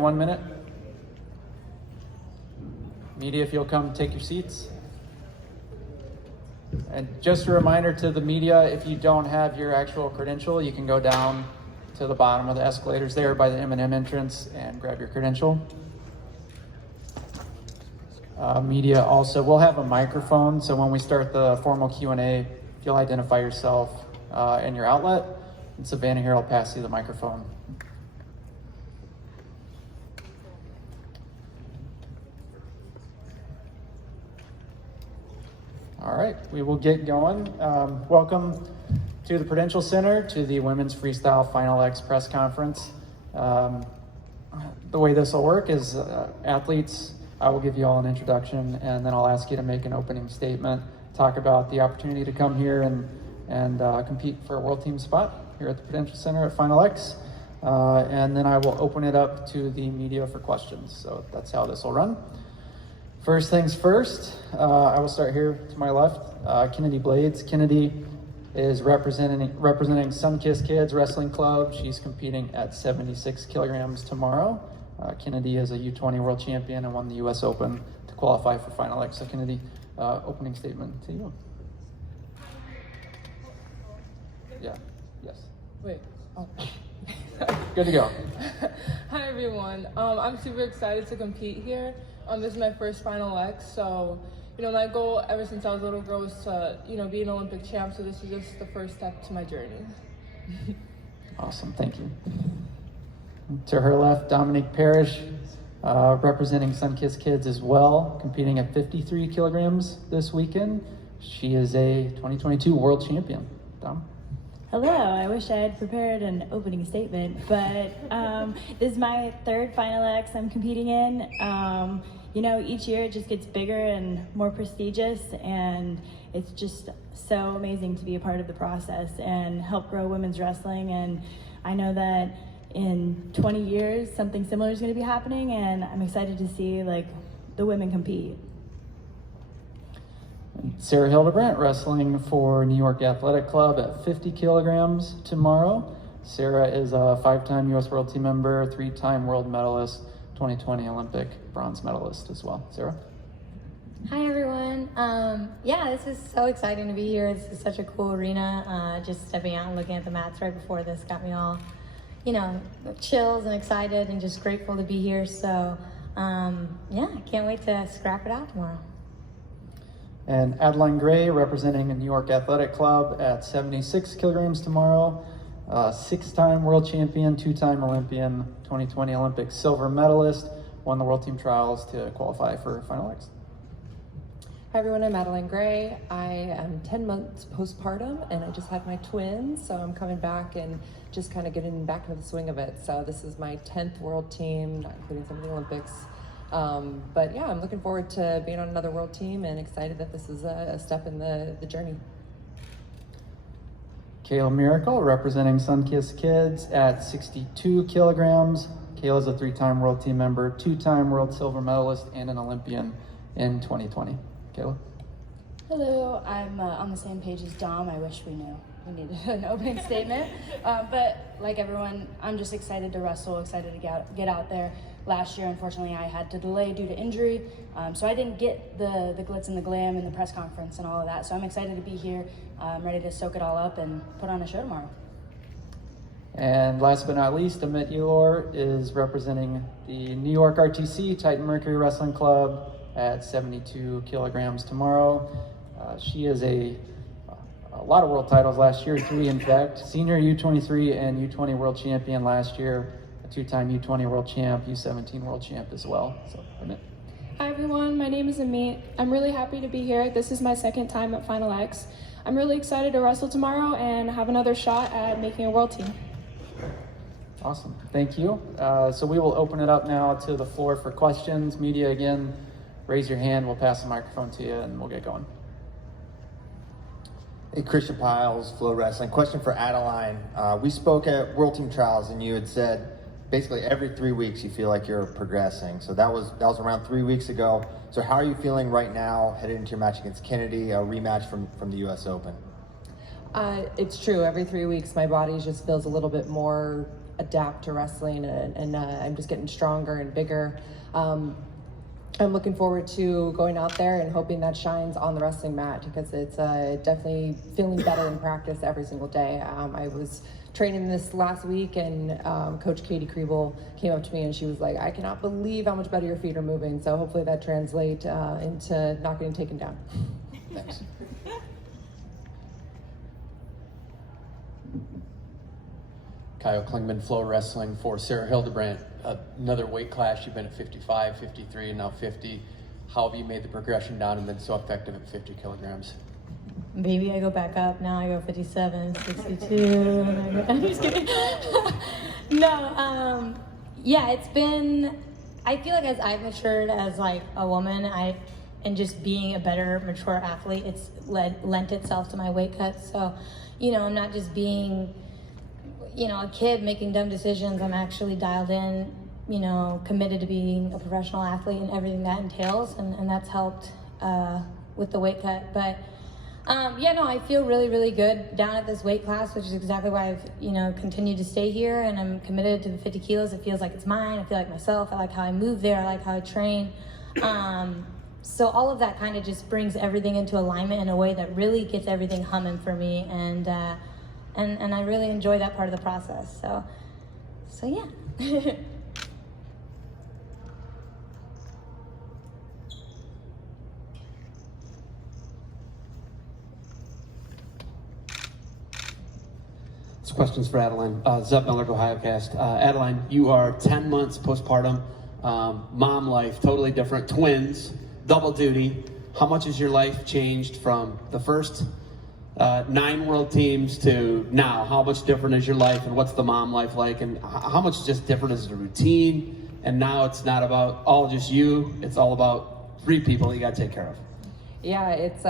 1 minute. Media, if you'll come take your seats. And just a reminder to the media, if you don't have your actual credential, you can go down to the bottom of the escalators there by the M&M entrance and grab your credential. Media also, we'll have a microphone, so when we start the formal Q&A, if you'll identify yourself and your outlet, and Savannah here will pass you the microphone. All right, we will get going. Welcome to the Prudential Center, to the Women's Freestyle Final X press conference. The way this will work is athletes, I will give you all an introduction, and then I'll ask you to make an opening statement, talk about the opportunity to come here and compete for a world team spot here at the Prudential Center at Final X. And then I will open it up to the media for questions. So that's how this will run. First things first, I will start here to my left, Kennedy Blades. Kennedy is representing Sunkist Kids Wrestling Club. She's competing at 76 kilograms tomorrow. Kennedy is a U20 world champion and won the US Open to qualify for Final X. So Kennedy, opening statement to you. Yeah, yes. Wait. Oh. Good to go. Hi everyone. I'm super excited to compete here. This is my first Final X, so my goal ever since I was a little girl was to be an Olympic champ. So this is just the first step to my journey. Awesome, thank you. To her left, Dominique Parrish, representing Sunkist Kids as well, competing at 53 kilograms this weekend. She is a 2022 world champion. Dom? Hello, I wish I had prepared an opening statement, but this is my third Final X I'm competing in. Each year it just gets bigger and more prestigious, and it's just so amazing to be a part of the process and help grow women's wrestling. And I know that in 20 years, something similar is going to be happening, and I'm excited to see the women compete. Sarah Hildebrandt wrestling for New York Athletic Club at 50 kilograms tomorrow. Sarah is a 5-time U.S. World Team member, 3-time world medalist, 2020 Olympic bronze medalist as well. Sarah? Hi everyone. This is so exciting to be here. This is such a cool arena. Just stepping out and looking at the mats right before this got me all, chills and excited and just grateful to be here. So, I can't wait to scrap it out tomorrow. And Adeline Gray representing the New York Athletic Club at 76 kilograms tomorrow. 6-time world champion, 2-time Olympian, 2020 Olympic silver medalist, won the World Team Trials to qualify for Final X. Hi everyone, I'm Adeline Gray. I am 10 months postpartum and I just had my twins, so I'm coming back and just kind of getting back into the swing of it. So this is my 10th world team, not including some of the Olympics. I'm looking forward to being on another world team and excited that this is a step in the journey. Kayla Miracle representing Sunkist Kids at 62 kilograms. Kayla's a 3-time world team member, 2-time world silver medalist, and an Olympian in 2020. Kayla? Hello, I'm on the same page as Dom. I wish we knew we needed an opening statement. But like everyone, I'm just excited to wrestle, excited to get out there. Last year, unfortunately, I had to delay due to injury, so I didn't get the glitz and the glam and the press conference and all of that. So I'm excited to be here. I'm ready to soak it all up and put on a show tomorrow. And last but not least, Amit Elor is representing the New York RTC Titan Mercury Wrestling Club at 72 kilograms tomorrow. She is a lot of world titles last year, 3 in fact. Senior U23 and U20 world champion last year. 2-time U20 world champ, U17 world champ as well. So, Amit. Hi everyone, my name is Amit. I'm really happy to be here. This is my second time at Final X. I'm really excited to wrestle tomorrow and have another shot at making a world team. Awesome, thank you. So we will open it up now to the floor for questions. Media, again, raise your hand, we'll pass the microphone to you and we'll get going. Hey, Christian Piles, Flow Wrestling. Question for Adeline. We spoke at World Team Trials and you had said basically every 3 weeks you feel like you're progressing. So that was around 3 weeks ago. So how are you feeling right now headed into your match against Kennedy, a rematch from the US Open? It's true. Every 3 weeks my body just feels a little bit more adapt to wrestling, and I'm just getting stronger and bigger. I'm looking forward to going out there and hoping that shines on the wrestling mat, because it's definitely feeling better in practice every single day. I was training this last week, and Coach Katie Kriebel came up to me and she was like, "I cannot believe how much better your feet are moving." So hopefully that translates into not getting taken down. Thanks. Kyle Klingman, Flow Wrestling for Sarah Hildebrandt. Another weight class, you've been at 55, 53, and now 50. How have you made the progression down and been so effective at 50 kilograms? Baby, I go back up. Now I go 57, 62. I'm just kidding. No, yeah, it's been, I feel like as I've matured as like a woman, and just being a better, mature athlete, it's lent itself to my weight cuts. So, you know, I'm not just being, you know, a kid making dumb decisions. I'm actually dialed in, you know, committed to being a professional athlete and everything that entails, and that's helped with the weight cut. But yeah, no, I feel really, really good down at this weight class, which is exactly why I've, you know, continued to stay here, and I'm committed to the 50 kilos. It feels like it's mine. I feel like myself. I like how I move there. I like how I train. So all of that kind of just brings everything into alignment in a way that really gets everything humming for me, and I really enjoy that part of the process. So yeah. This question's for Adeline. Zeb Miller, OhioCast. Adeline, you are 10 months postpartum, mom life, totally different, twins, double duty. How much has your life changed from the first 9 world teams to now? How much different is your life, and what's the mom life like? And how much just different is the routine? And now it's not about all just you, it's all about 3 people you gotta take care of. Yeah, it's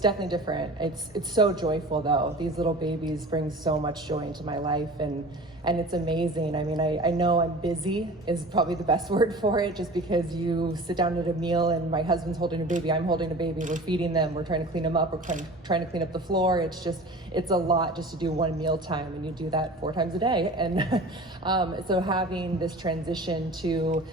definitely different. It's so joyful though. These little babies bring so much joy into my life, and it's amazing. I mean, I know I'm busy is probably the best word for it, just because you sit down at a meal and my husband's holding a baby, I'm holding a baby, we're feeding them, we're trying to clean them up, we're trying to clean up the floor. It's a lot just to do one meal time, and you do that 4 times a day. And so having this transition to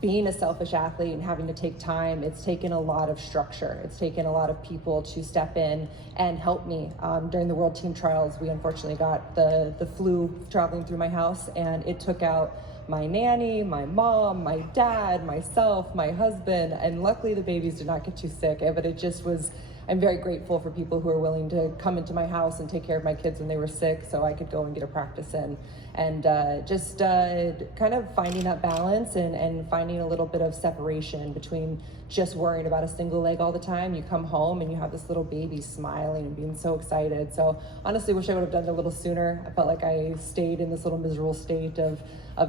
being a selfish athlete and having to take time, it's taken a lot of structure. It's taken a lot of people to step in and help me. During the World Team Trials, we unfortunately got the flu traveling through my house, and it took out my nanny, my mom, my dad, myself, my husband, and luckily the babies did not get too sick, but it just was, I'm very grateful for people who are willing to come into my house and take care of my kids when they were sick so I could go and get a practice in. And just kind of finding that balance and finding a little bit of separation between just worrying about a single leg all the time. You come home and you have this little baby smiling and being so excited. So honestly, wish I would have done it a little sooner. I felt like I stayed in this little miserable state of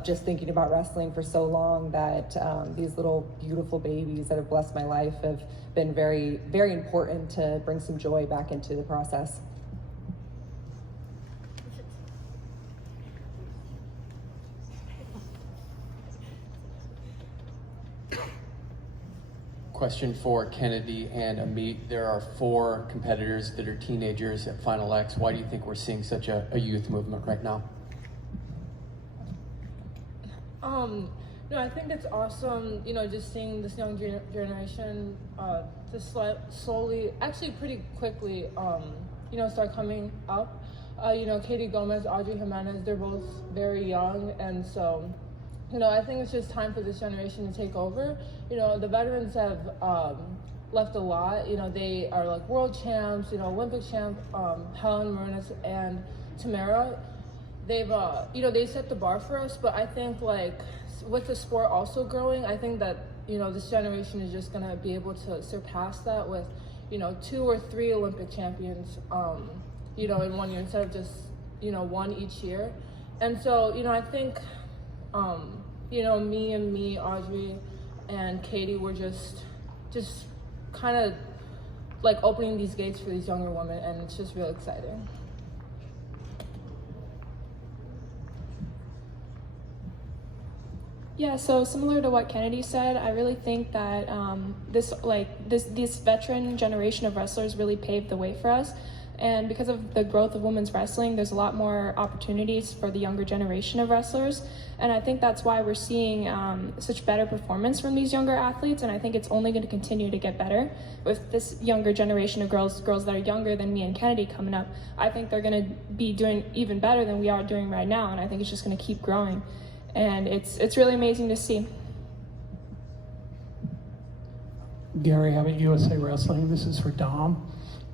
just thinking about wrestling for so long that these little beautiful babies that have blessed my life have been very, very important to bring some joy back into the process. Question for Kennedy and Amit. There are 4 competitors that are teenagers at Final X. Why do you think we're seeing such a youth movement right now? No, I think it's awesome, you know, just seeing this young generation just slowly, actually pretty quickly, you know, start coming up. You know, Katie Gomez, Audrey Jimenez, they're both very young, and so, you know, I think it's just time for this generation to take over. You know, the veterans have left a lot. You know, they are like world champs, you know, Olympic champ, Helen Marinas and Tamara. They've, you know, they set the bar for us, but I think like with the sport also growing, I think that, you know, this generation is just gonna be able to surpass that with, you know, 2 or 3 Olympic champions, you know, in 1 year instead of just, you know, 1 each year. And so, you know, I think, you know, me, Audrey, and Katie were just kind of like opening these gates for these younger women, and it's just real exciting. Yeah, so similar to what Kennedy said, I really think that this veteran generation of wrestlers really paved the way for us. And because of the growth of women's wrestling, there's a lot more opportunities for the younger generation of wrestlers. And I think that's why we're seeing such better performance from these younger athletes. And I think it's only going to continue to get better with this younger generation of girls that are younger than me and Kennedy coming up. I think they're going to be doing even better than we are doing right now. And I think it's just going to keep growing. And it's really amazing to see. Gary Abbott, USA Wrestling. This is for Dom.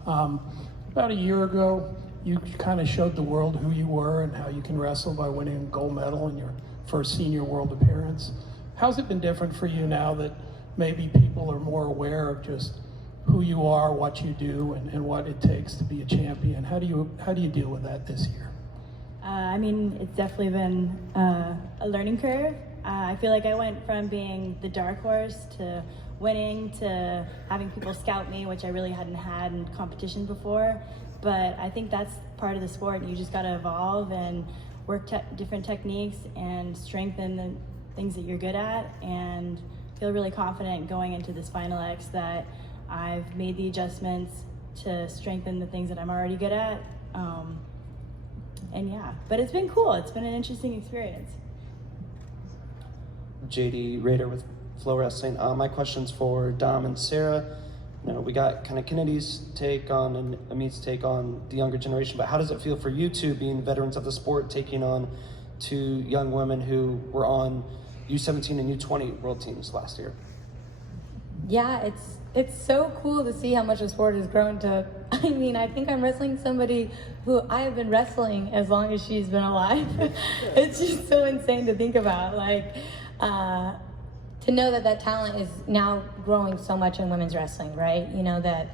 About a year ago, you kind of showed the world who you were and how you can wrestle by winning a gold medal in your first senior world appearance. How's it been different for you now that maybe people are more aware of just who you are, what you do, and what it takes to be a champion? How do you deal with that this year? I mean, it's definitely been a learning curve. I feel like I went from being the dark horse to winning to having people scout me, which I really hadn't had in competition before. But I think that's part of the sport. You just got to evolve and work different techniques and strengthen the things that you're good at, and feel really confident going into this Final X that I've made the adjustments to strengthen the things that I'm already good at. And yeah, but it's been cool. It's been an interesting experience. JD Rader with Flow Wrestling. My question's for Dom and Sarah. You know, we got kind of Kennedy's take on and Amit's take on the younger generation, but how does it feel for you two, being veterans of the sport, taking on two young women who were on U17 and U20 world teams last year? Yeah, it's so cool to see how much the sport has grown to. I mean, I think I'm wrestling somebody who I have been wrestling as long as she's been alive. It's just so insane to think about. Like, to know that that talent is now growing so much in women's wrestling, right? You know, that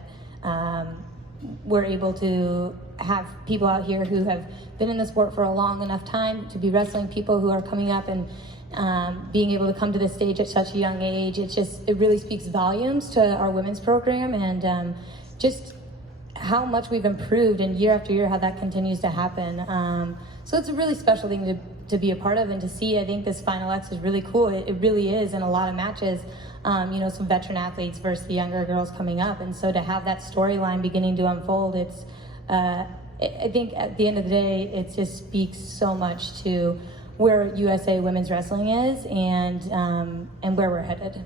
we're able to have people out here who have been in the sport for a long enough time to be wrestling people who are coming up and being able to come to the stage at such a young age. It really speaks volumes to our women's program, and just how much we've improved, and year after year how that continues to happen. So it's a really special thing to be a part of and to see. I think this Final X is really cool. It really is in a lot of matches. You know, some veteran athletes versus the younger girls coming up, and so to have that storyline beginning to unfold, it's I think at the end of the day, it just speaks so much to where USA Women's Wrestling is and where we're headed.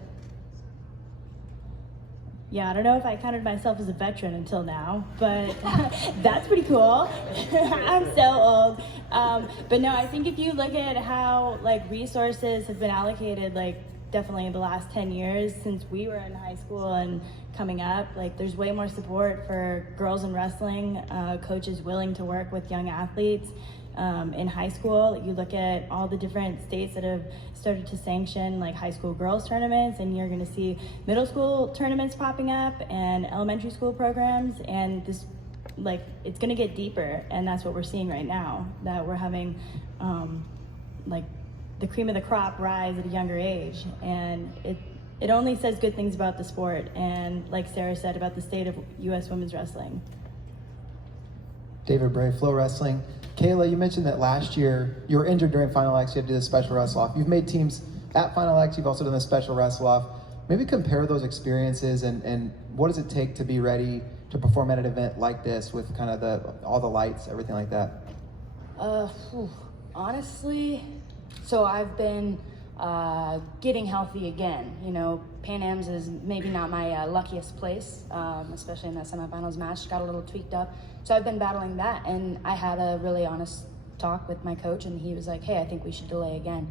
Yeah, I don't know if I counted myself as a veteran until now, but that's pretty cool. I'm so old. But no, I think if you look at how like resources have been allocated, like definitely in the last 10 years since we were in high school and coming up, like there's way more support for girls in wrestling, coaches willing to work with young athletes. In high school, you look at all the different states that have started to sanction like high school girls tournaments, and you're going to see middle school tournaments popping up and elementary school programs, and this, like, it's going to get deeper, and that's what we're seeing right now, that we're having like the cream of the crop rise at a younger age, and it only says good things about the sport, and like Sarah said about the state of U.S. women's wrestling. David Bray, Flow Wrestling. Kayla, you mentioned that last year you were injured during Final X, you had to do the special wrestle off. You've made teams at Final X, you've also done the special wrestle off. Maybe compare those experiences and what does it take to be ready to perform at an event like this with kind of all the lights, everything like that? Honestly, so I've been getting healthy again. You know, Pan Am's is maybe not my luckiest place, especially in that semifinals match. Got a little tweaked up. So I've been battling that, and I had a really honest talk with my coach, and he was like, hey, I think we should delay again.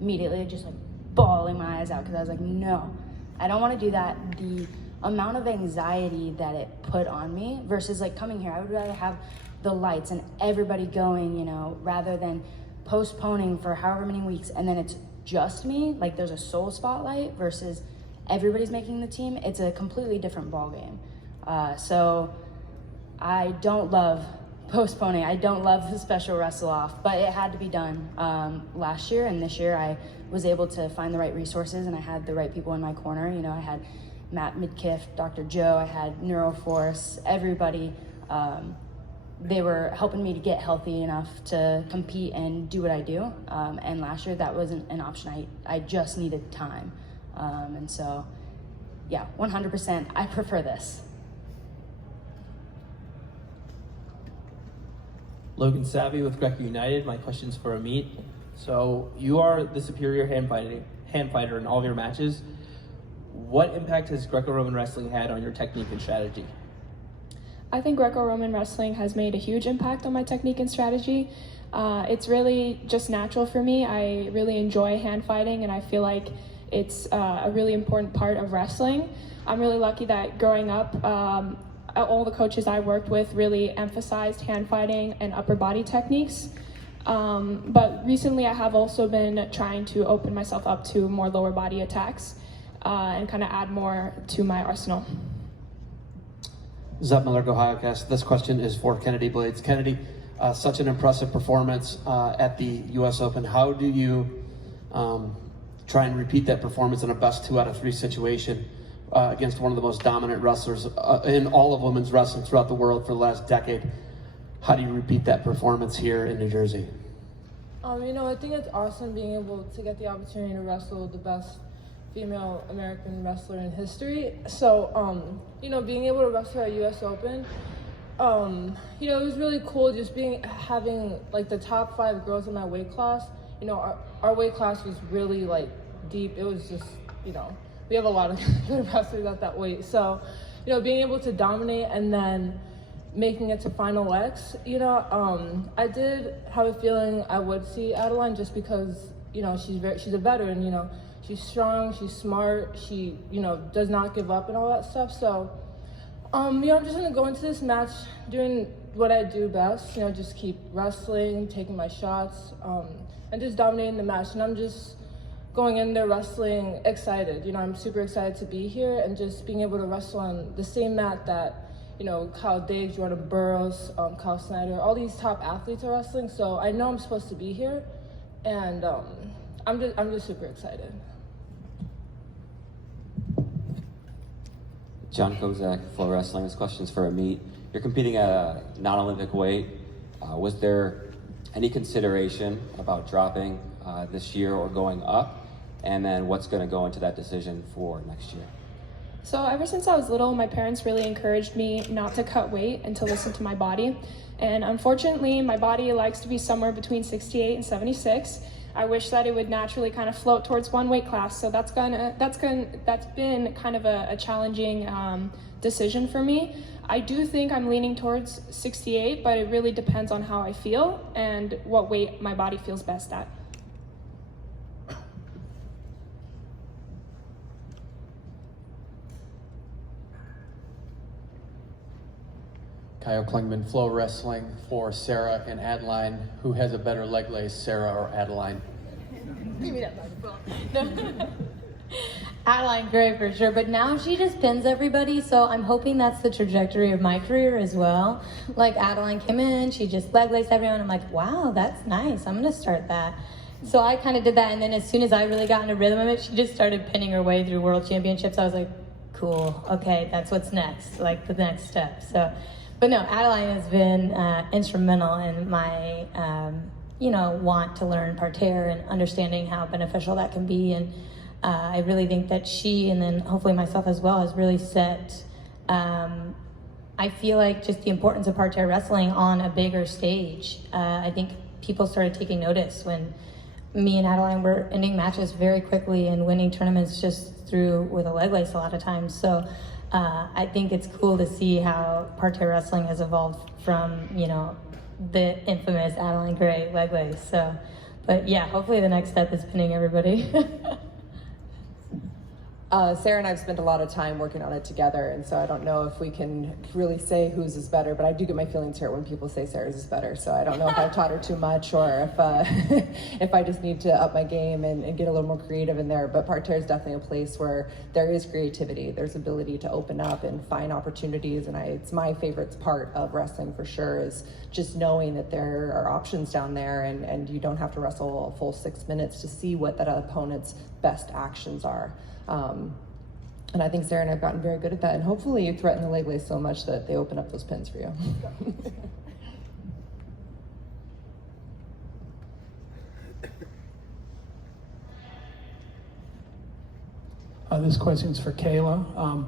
Immediately, just like bawling my eyes out, because I was like, no, I don't want to do that. The amount of anxiety that it put on me versus like coming here, I would rather have the lights and everybody going, you know, rather than postponing for however many weeks, and then it's just me, like there's a sole spotlight versus everybody's making the team. It's a completely different ball game. So I don't love postponing. I don't love the special wrestle off, but it had to be done last year, and this year I was able to find the right resources, and I had the right people in my corner. You know, I had Matt Midkiff, Dr. Joe, I had Neuroforce, everybody. They were helping me to get healthy enough to compete and do what I do. And last year that wasn't an option. I just needed time. And so, yeah, 100%, I prefer this. Logan Savvy with Greco United. My question's for Amit. So you are the superior hand fighter in all of your matches. What impact has Greco-Roman wrestling had on your technique and strategy? I think Greco-Roman wrestling has made a huge impact on my technique and strategy. It's really just natural for me. I really enjoy hand fighting, and I feel like it's a really important part of wrestling. I'm really lucky that growing up, all the coaches I worked with really emphasized hand fighting and upper body techniques. But recently I have also been trying to open myself up to more lower body attacks and kind of add more to my arsenal. Zeb Miller, OhioCast. This question is for Kennedy Blades. Kennedy, such an impressive performance at the U.S. Open. How do you try and repeat that performance in a best 2 out of 3 situation against one of the most dominant wrestlers in all of women's wrestling throughout the world for the last decade? How do you repeat that performance here in New Jersey? You know, I think it's awesome being able to get the opportunity to wrestle the best female American wrestler in history. So, you know, being able to wrestle at US Open, you know, it was really cool just having like the top 5 girls in my weight class. You know, our weight class was really like deep. It was just, you know, we have a lot of good wrestlers at that weight. So, you know, being able to dominate and then making it to Final X, you know, I did have a feeling I would see Adeline just because, you know, she's a veteran, you know. She's strong, she's smart, she, you know, does not give up and all that stuff. So, you know, I'm just gonna go into this match doing what I do best, you know, just keep wrestling, taking my shots, and just dominating the match. And I'm just going in there wrestling excited. You know, I'm super excited to be here and just being able to wrestle on the same mat that, you know, Kyle Diggs, Jordan Burroughs, Kyle Snyder, all these top athletes are wrestling. So I know I'm supposed to be here, and I'm just super excited. John Kozak, Flow Wrestling. This question's for Amit. You're competing at a non-Olympic weight. Was there any consideration about dropping this year or going up? And then what's going to go into that decision for next year? So ever since I was little, my parents really encouraged me not to cut weight and to listen to my body. And unfortunately, my body likes to be somewhere between 68 and 76. I wish that it would naturally kind of float towards one weight class. So that's been kind of a challenging decision for me. I do think I'm leaning towards 68, but it really depends on how I feel and what weight my body feels best at. Kyle Klingman, Flow Wrestling for Sarah and Adeline. Who has a better leg lace, Sarah or Adeline? Give me that microphone. Adeline Gray for sure, but now she just pins everybody, so I'm hoping that's the trajectory of my career as well. Like Adeline came in, she just leg laced everyone. I'm like, wow, that's nice. I'm gonna start that. So I kind of did that, and then as soon as I really got in a rhythm of it, she just started pinning her way through world championships. I was like, cool, okay, that's what's next, like the next step. So, but no, Adeline has been instrumental in my, you know, want to learn parterre and understanding how beneficial that can be. And I really think that she, and then hopefully myself as well, has really set, I feel like just the importance of parterre wrestling on a bigger stage. I think people started taking notice when me and Adeline were ending matches very quickly and winning tournaments just through with a leg lace a lot of times. So I think it's cool to see how parterre wrestling has evolved from, you know, the infamous Adeline Gray leg lace. So, but yeah, hopefully the next step is pinning everybody. Sarah and I have spent a lot of time working on it together, and so I don't know if we can really say whose is better, but I do get my feelings hurt when people say Sarah's is better, so I don't know if I've taught her too much or if if I just need to up my game and get a little more creative in there. But parterre is definitely a place where there is creativity, there's ability to open up and find opportunities, and it's my favorite part of wrestling for sure, is just knowing that there are options down there, and you don't have to wrestle a full 6 minutes to see what that opponent's best actions are. And I think Sarah and I have gotten very good at that, and hopefully you threaten the leg lace so much that they open up those pins for you. This question's for Kayla.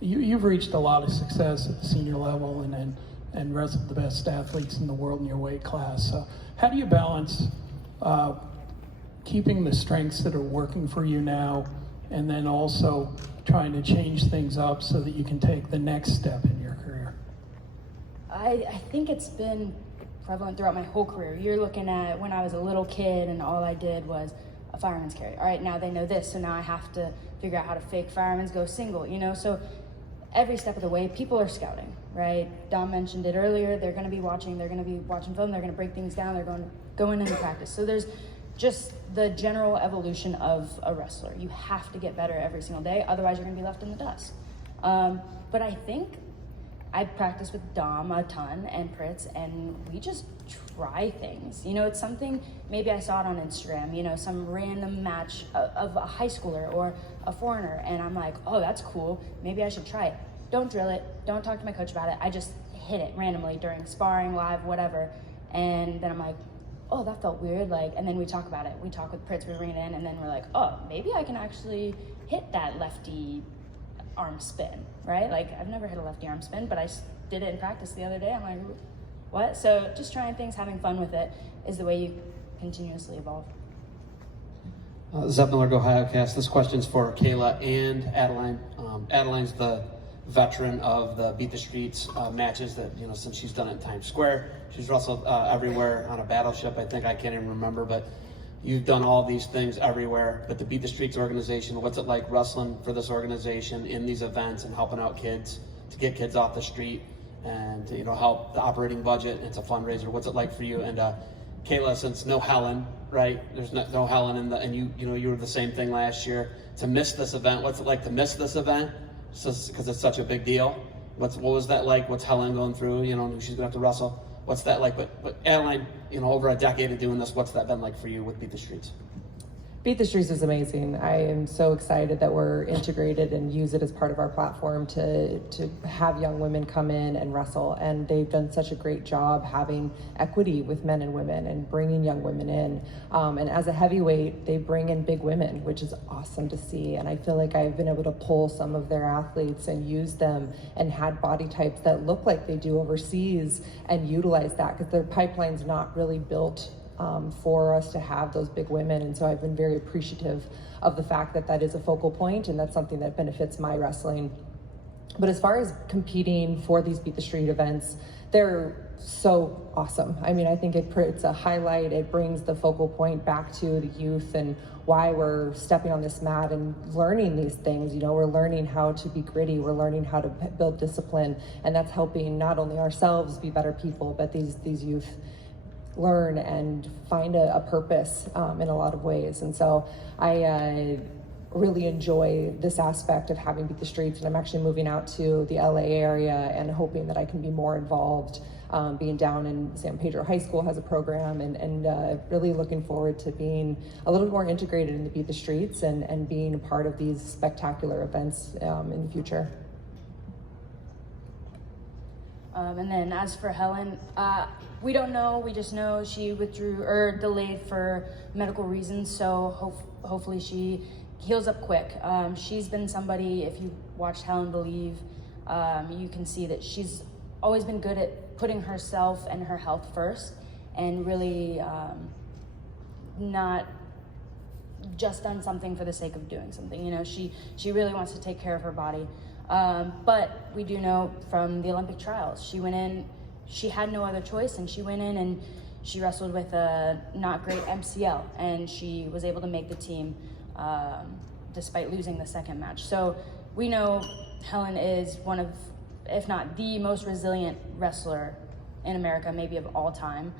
You've reached a lot of success at the senior level, and and wrestled the best athletes in the world in your weight class. So how do you balance keeping the strengths that are working for you now, and then also trying to change things up so that you can take the next step in your career? I think it's been prevalent throughout my whole career. You're looking at when I was a little kid and all I did was a fireman's carry. All right, now they know this, so now I have to figure out how to fake fireman's go single, you know? So every step of the way, people are scouting, right? Dom mentioned it earlier. They're going to be watching film, they're going to break things down, they're going into practice. So there's just the general evolution of a wrestler. You have to get better every single day, otherwise you're going to be left in the dust. But I think I practice with Dom a ton and Pritz, and we just try things. You know, it's something, maybe I saw it on Instagram, you know, some random match of a high schooler or a foreigner, and I'm like, oh, that's cool, maybe I should try it. Don't drill it, don't talk to my coach about it, I just hit it randomly during sparring, live, whatever, and then I'm like, oh, that felt weird, like, and then we talk about it. We talk with Pritz, we bring it in, and then we're like, oh, maybe I can actually hit that lefty arm spin, right? Like, I've never hit a lefty arm spin, but I did it in practice the other day. I'm like, what? So just trying things, having fun with it is the way you continuously evolve. Zeb Miller, OhioCast. This question's for Kayla and Adeline. Adeline's the veteran of the Beat the Streets matches that, you know, since she's done it in Times Square. She's wrestled everywhere on a battleship, I think. I can't even remember, but you've done all these things everywhere. But the Beat the Streets organization, what's it like wrestling for this organization in these events and helping out kids to get kids off the street and to, you know, help the operating budget? It's a fundraiser. What's it like for you? And Kayla, since no Helen, right? There's no Helen and you know, you were the same thing last year. To miss this event, what's it like to miss this event? Because it's such a big deal. What was that like? What's Helen going through? You know, she's gonna have to wrestle. What's that like? But Adeline, you know, over a decade of doing this, what's that been like for you with Beat the Streets? Beat the Streets is amazing. I am so excited that we're integrated and use it as part of our platform to have young women come in and wrestle. And they've done such a great job having equity with men and women and bringing young women in. And as a heavyweight, they bring in big women, which is awesome to see. And I feel like I've been able to pull some of their athletes and use them and had body types that look like they do overseas and utilize that because their pipeline's not really built for us to have those big women. And so I've been very appreciative of the fact that that is a focal point and that's something that benefits my wrestling. But as far as competing for these Beat the Street events, they're so awesome. I mean, I think it's a highlight. It brings the focal point back to the youth and why we're stepping on this mat and learning these things. You know, we're learning how to be gritty. We're learning how to build discipline. And that's helping not only ourselves be better people, but these youth learn and find a purpose in a lot of ways. And so I really enjoy this aspect of having Beat the Streets, and I'm actually moving out to the LA area and hoping that I can be more involved. Being down in San Pedro High School has a program, and really looking forward to being a little more integrated in the Beat the Streets and being a part of these spectacular events in the future. And then as for Helen, we don't know, we just know she withdrew or delayed for medical reasons, so hopefully she heals up quick. She's been somebody, if you watched Helen Believe, you can see that she's always been good at putting herself and her health first and really not just done something for the sake of doing something. You know, she really wants to take care of her body. But we do know from the Olympic trials, she went in, she had no other choice, and she went in and she wrestled with a not great MCL, and she was able to make the team despite losing the second match. So we know Helen is one of, if not the most resilient wrestler in America, maybe of all time.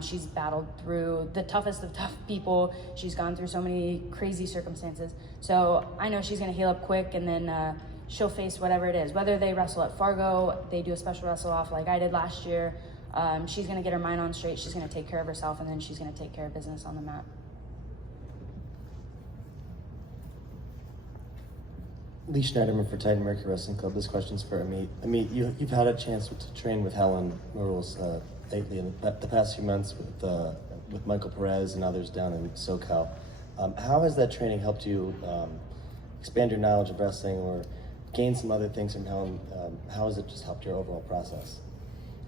She's battled through the toughest of tough people. She's gone through so many crazy circumstances. So I know she's gonna heal up quick, and then she'll face whatever it is. Whether they wrestle at Fargo, they do a special wrestle off like I did last year, she's gonna get her mind on straight, she's gonna take care of herself, and then she's gonna take care of business on the mat. Lee Schneiderman for Titan Mercury Wrestling Club. This question's for Amit. Amit, you've had a chance to train with Helen Rules lately in the past few months with Michael Perez and others down in SoCal. How has that training helped you expand your knowledge of wrestling or gain some other things from Helen? How has it just helped your overall process?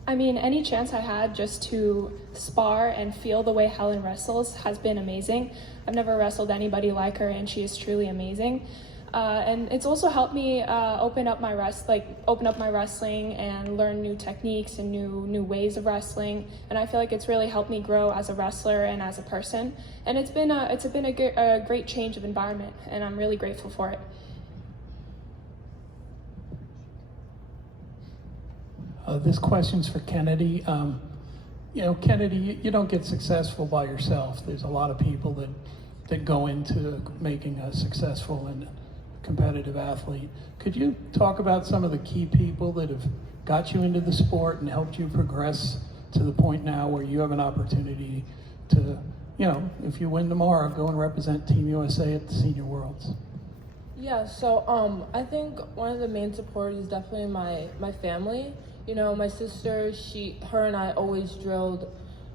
I mean, any chance I had just to spar and feel the way Helen wrestles has been amazing. I've never wrestled anybody like her, and she is truly amazing. And it's also helped me open up my wrestling and learn new techniques and new ways of wrestling. And I feel like it's really helped me grow as a wrestler and as a person. And it's been a great change of environment, and I'm really grateful for it. This question's for Kennedy. Kennedy, you don't get successful by yourself. There's a lot of people that go into making a successful and competitive athlete. Could you talk about some of the key people that have got you into the sport and helped you progress to the point now where you have an opportunity to, if you win tomorrow, go and represent Team USA at the Senior Worlds? Yeah, so I think one of the main supporters is definitely my family. My sister, her and I always drilled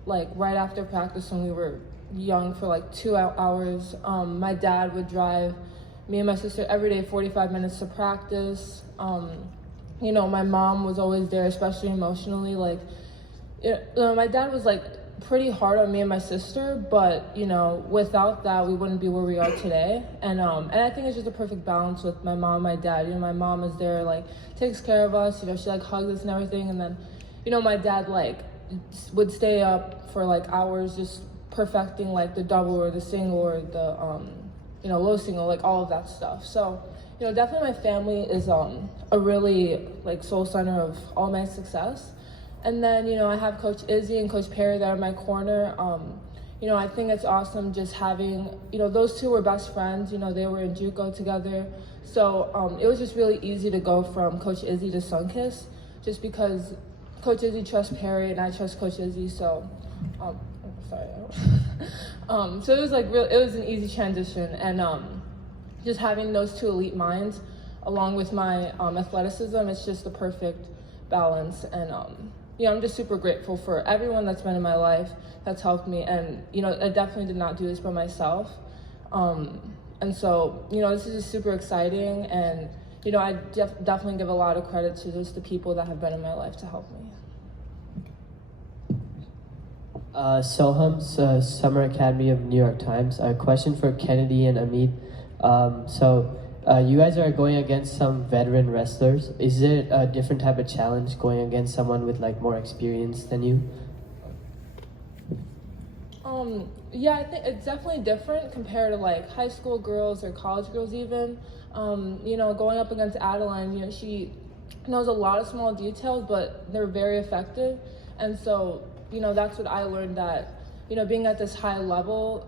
right after practice when we were young for 2 hours. My dad would drive me and my sister every day 45 minutes to practice. My mom was always there, especially emotionally. My dad was pretty hard on me and my sister, but without that we wouldn't be where we are today. And I think it's just a perfect balance with my mom and my dad. My mom is there, takes care of us, she hugs us and everything, and then my dad would stay up for hours just perfecting the double or the single or the low single, all of that stuff. So definitely my family is a really soul center of all my success. And then, I have Coach Izzy and Coach Perry that are in my corner. I think it's awesome just having, those two were best friends. They were in JUCO together. So it was just really easy to go from Coach Izzy to Sunkiss, just because Coach Izzy trusts Perry and I trust Coach Izzy. So, so it was it was an easy transition. And just having those two elite minds along with my athleticism, it's just the perfect balance. And I'm just super grateful for everyone that's been in my life, that's helped me. And, I definitely did not do this by myself. And so, this is just super exciting. And, I definitely give a lot of credit to just the people that have been in my life to help me. Soham's Summer Academy of New York Times. A question for Kennedy and Amit. You guys are going against some veteran wrestlers. Is it a different type of challenge going against someone with more experience than you? Yeah, I think it's definitely different compared to high school girls or college girls even. Going up against Adeline, she knows a lot of small details, but they're very effective. And so, that's what I learned, that, being at this high level,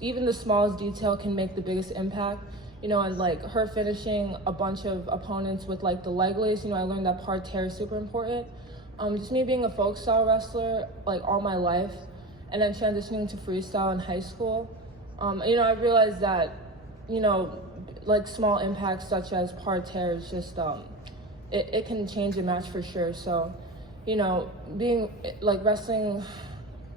even the smallest detail can make the biggest impact. And her finishing a bunch of opponents with the leg lace, I learned that parterre is super important. Just me being a folk style wrestler all my life, and then transitioning to freestyle in high school, I realized that, small impacts such as parterre is just, it can change a match for sure. So, being wrestling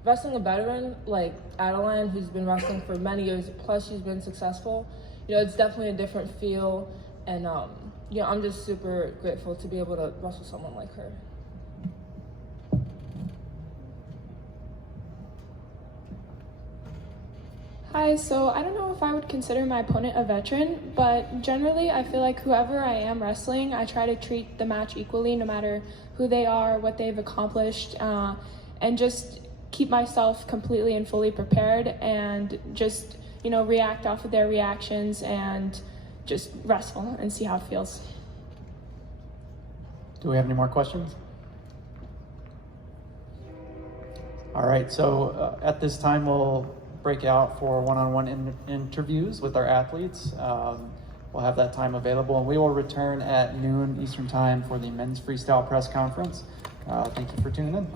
a veteran like Adeline, who's been wrestling for many years, plus she's been successful, it's definitely a different feel. And, I'm just super grateful to be able to wrestle someone like her. Hi, so I don't know if I would consider my opponent a veteran, but generally I feel like whoever I am wrestling, I try to treat the match equally, no matter who they are, what they've accomplished, and just keep myself completely and fully prepared, and just, react off of their reactions and just wrestle and see how it feels. Do we have any more questions? All right, so at this time we'll break out for one-on-one interviews with our athletes. We'll have that time available, and we will return at noon Eastern Time for the men's freestyle press conference. Thank you for tuning in.